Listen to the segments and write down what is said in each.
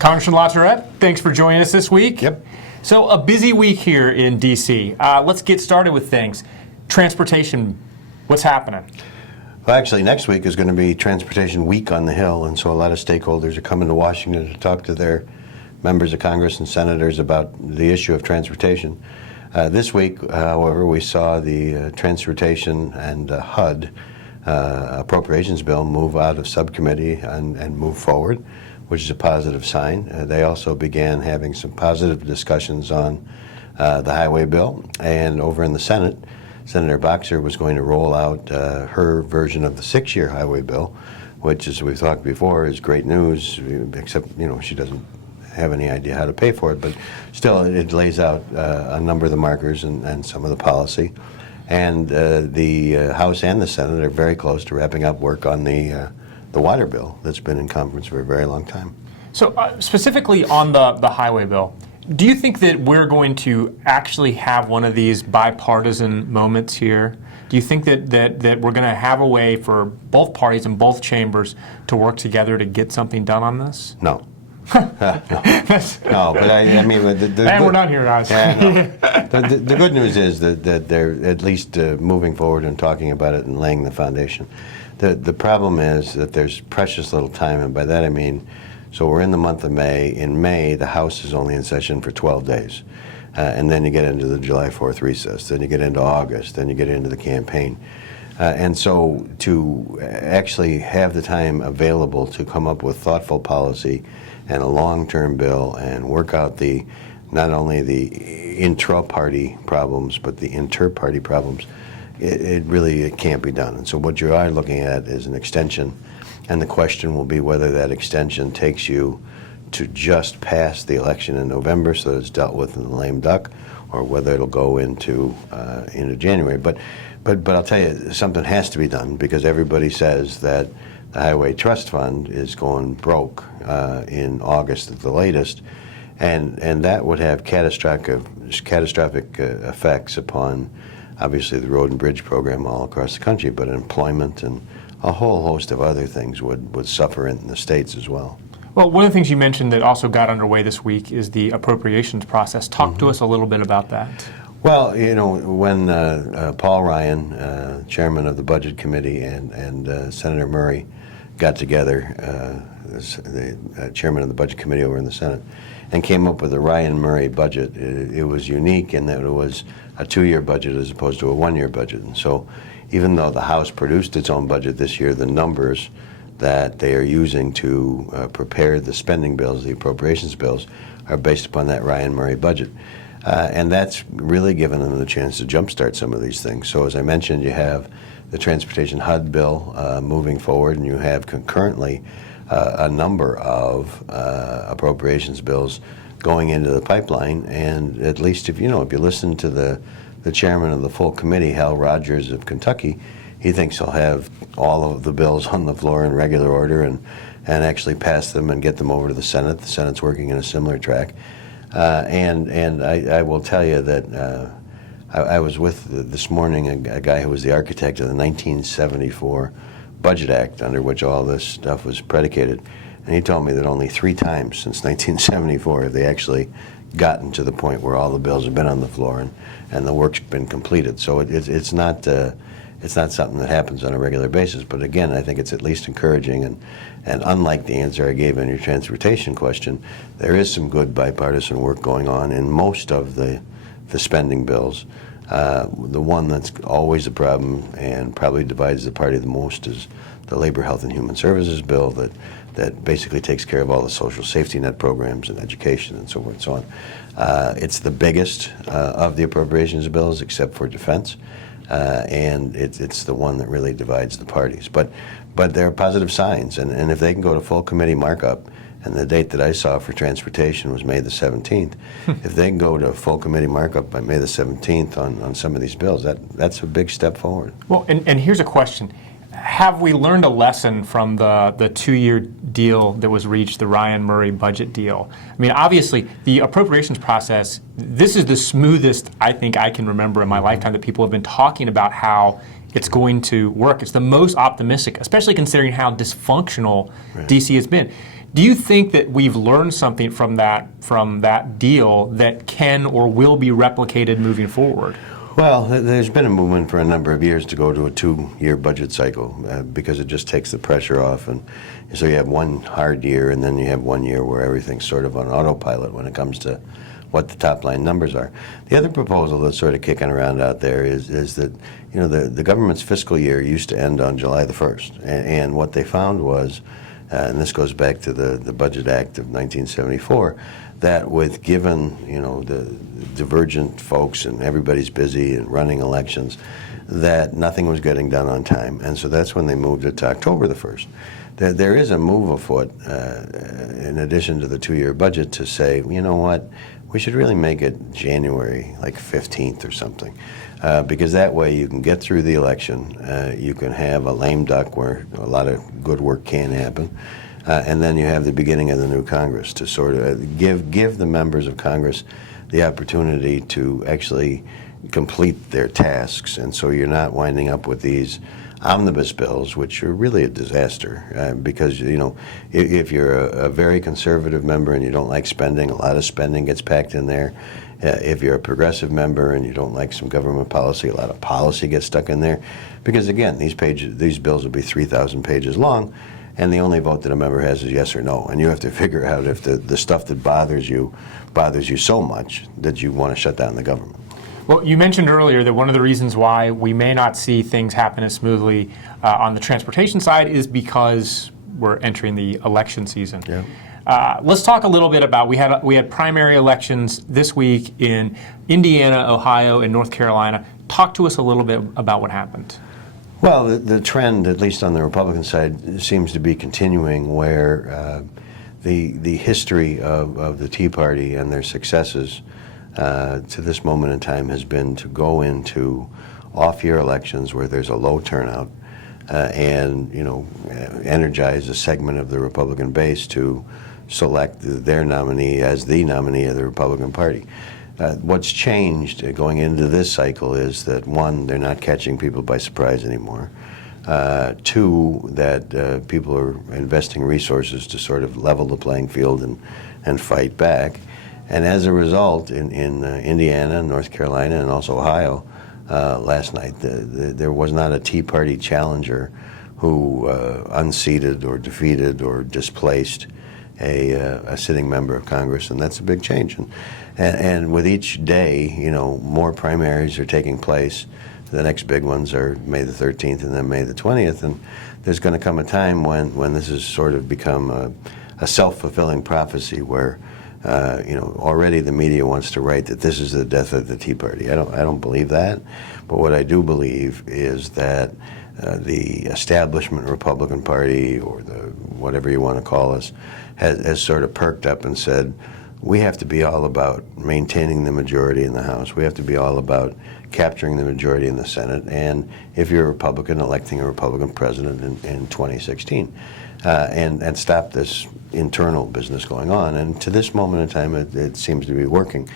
Congressman LaTourette, thanks for joining us this week. Yep. So a busy week here in D.C. Let's get started with things. Transportation, what's happening? Well, actually, next week is going to be Transportation Week on the Hill, and so a lot of stakeholders are coming to Washington to talk to their members of Congress and senators about the issue of transportation. This week, however, we saw the Transportation and HUD appropriations bill move out of subcommittee and move forward, which is a positive sign. They also began having some positive discussions on the highway bill, and over in the Senate, Senator Boxer was going to roll out her version of the 6-year highway bill, which, as we've talked before, is great news, except, she doesn't have any idea how to pay for it, but still it lays out a number of the markers and some of the policy. And the House and the Senate are very close to wrapping up work on the water bill that's been in conference for a very long time. So specifically on the highway bill, do you think that we're going to actually have one of these bipartisan moments here? Do you think that we're going to have a way for both parties in both chambers to work together to get something done on this? No. No, but I mean, and we're done here, guys. The good news is that they're at least moving forward and talking about it and laying the foundation. The problem is that there's precious little time, and by that I mean, so we're in the month of May. In May, the House is only in session for 12 days. And then you get into the July 4th recess. Then you get into August. Then you get into the campaign. And so to actually have the time available to come up with thoughtful policy and a long-term bill and work out not only the intra-party problems, but the inter-party problems, it really can't be done. And so what you are looking at is an extension. And the question will be whether that extension takes you to just pass the election in November so that it's dealt with in the lame duck, or whether it'll go into January. But I'll tell you, something has to be done, because everybody says that the Highway Trust Fund is going broke in August at the latest, and that would have catastrophic effects upon, obviously, the road and bridge program all across the country, but employment and a whole host of other things would suffer in the states as well. Well, one of the things you mentioned that also got underway this week is the appropriations process. Talk to us a little bit about that. Well, when Paul Ryan, chairman of the Budget Committee, and Senator Murray got together, the chairman of the Budget Committee over in the Senate, and came up with the Ryan-Murray budget, it was unique in that it was a 2-year budget as opposed to a 1-year budget. And so even though the House produced its own budget this year, the numbers that they are using to prepare the spending bills, the appropriations bills, are based upon that Ryan-Murray budget. And that's really given them the chance to jumpstart some of these things. So as I mentioned, you have the Transportation HUD bill moving forward, and you have concurrently a number of appropriations bills going into the pipeline. And at least if you listen to the chairman of the full committee, Hal Rogers of Kentucky, he thinks he'll have all of the bills on the floor in regular order and actually pass them and get them over to the Senate. The Senate's working in a similar track. And I will tell you that I was with this morning a guy who was the architect of the 1974 Budget Act, under which all this stuff was predicated. And he told me that only 3 times since 1974 have they actually gotten to the point where all the bills have been on the floor and the work's been completed. So it's not something that happens on a regular basis. But again, I think it's at least encouraging. And unlike the answer I gave on your transportation question, there is some good bipartisan work going on in most of the spending bills. The one that's always a problem and probably divides the party the most is the Labor, Health, and Human Services bill that basically takes care of all the social safety net programs and education and so forth and so on. It's the biggest of the appropriations bills except for defense, and it's the one that really divides the parties. But there are positive signs, and if they can go to full committee markup, and the date that I saw for transportation was May the 17th, if they can go to full committee markup by May the 17th on some of these bills, that's a big step forward. Well, and here's a question. Have we learned a lesson from the 2-year deal that was reached, the Ryan-Murray budget deal? I mean, obviously, the appropriations process, this is the smoothest I think I can remember in my lifetime that people have been talking about how it's going to work. It's the most optimistic, especially considering how dysfunctional D.C. has been. Do you think that we've learned something from that deal that can or will be replicated moving forward? Well, there's been a movement for a number of years to go to a 2-year budget cycle because it just takes the pressure off. And so you have one hard year, and then you have 1 year where everything's sort of on autopilot when it comes to what the top line numbers are. The other proposal that's sort of kicking around out there is that the government's fiscal year used to end on July the 1st. And what they found was, and this goes back to the Budget Act of 1974, that with given the divergent folks and everybody's busy and running elections, that nothing was getting done on time. And so that's when they moved it to October the 1st. There is a move afoot, in addition to the 2-year budget, to say, you know what, we should really make it January, like 15th or something, because that way you can get through the election, you can have a lame duck where a lot of good work can happen, and then you have the beginning of the new Congress to sort of give the members of Congress the opportunity to actually complete their tasks, and so you're not winding up with these omnibus bills, which are really a disaster, because if you're a very conservative member and you don't like spending, a lot of spending gets packed in there. If you're a progressive member and you don't like some government policy, a lot of policy gets stuck in there, because again, these bills will be 3,000 pages long, and the only vote that a member has is yes or no, and you have to figure out if the stuff that bothers you so much that you want to shut down the government. Well, you mentioned earlier that one of the reasons why we may not see things happen as smoothly on the transportation side is because we're entering the election season. Yeah. Let's talk a little bit about, we had primary elections this week in Indiana, Ohio, and North Carolina. Talk to us a little bit about what happened. Well, the trend, at least on the Republican side, seems to be continuing, where the history of the Tea Party and their successes to this moment in time has been to go into off-year elections where there's a low turnout and energize a segment of the Republican base to select their nominee as the nominee of the Republican Party. What's changed going into this cycle is that, one, they're not catching people by surprise anymore. Two, that people are investing resources to sort of level the playing field and fight back. And as a result, in Indiana, North Carolina, and also Ohio, last night, there was not a Tea Party challenger who unseated or defeated or displaced a sitting member of Congress, and that's a big change. And with each day, more primaries are taking place. The next big ones are May the 13th and then May the 20th, and there's going to come a time when this has sort of become a self-fulfilling prophecy where already the media wants to write that this is the death of the Tea Party. I don't believe that, but what I do believe is that the establishment Republican Party, or whatever you want to call us, has sort of perked up and said, we have to be all about maintaining the majority in the House. We have to be all about capturing the majority in the Senate, and if you're a Republican, electing a Republican president in 2016, and stop this internal business going on. And to this moment in time, it seems to be working.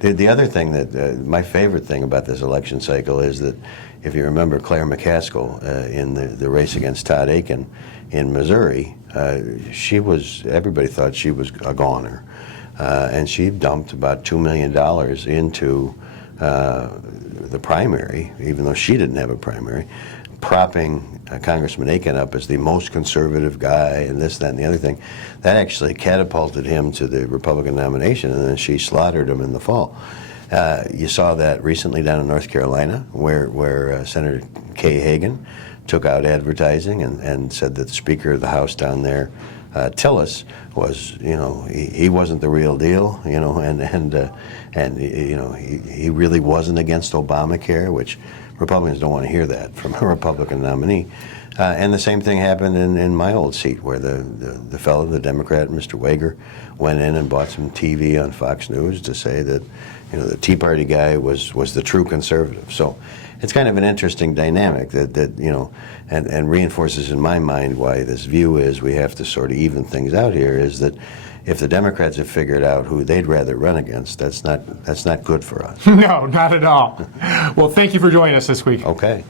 The other thing that, my favorite thing about this election cycle is that, if you remember Claire McCaskill in the race against Todd Akin in Missouri, everybody thought she was a goner. And she dumped about $2 million into the primary, even though she didn't have a primary, propping Congressman Akin up as the most conservative guy and this, that, and the other thing. That actually catapulted him to the Republican nomination, and then she slaughtered him in the fall. You saw that recently down in North Carolina, where Senator Kay Hagan took out advertising and said that the Speaker of the House down there, Tillis, was, he wasn't the real deal, and he really wasn't against Obamacare, which Republicans don't want to hear that from a Republican nominee. And the same thing happened in my old seat, where the fellow, the Democrat, Mr. Wager, went in and bought some TV on Fox News to say that the Tea Party guy was the true conservative. So it's kind of an interesting dynamic that and reinforces in my mind why this view is we have to sort of even things out here, is that if the Democrats have figured out who they'd rather run against, that's not good for us. No, not at all. Well, thank you for joining us this week. Okay.